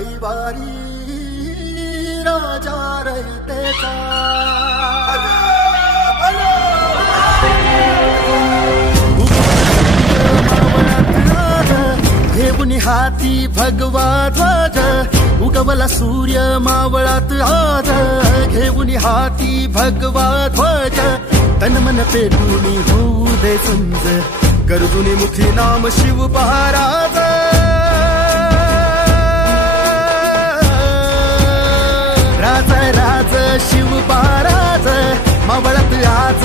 कैवारी राजा रहितेचा घेऊन हाती भगवा ध्वज उगवला सूर्य मावळात आज घेऊन हाती भगवा ध्वज तन मन पेटून होऊ दे सुंज गरजुनी मुखी नाम शिव महाराज राज राज शिव महाराज मावळात आज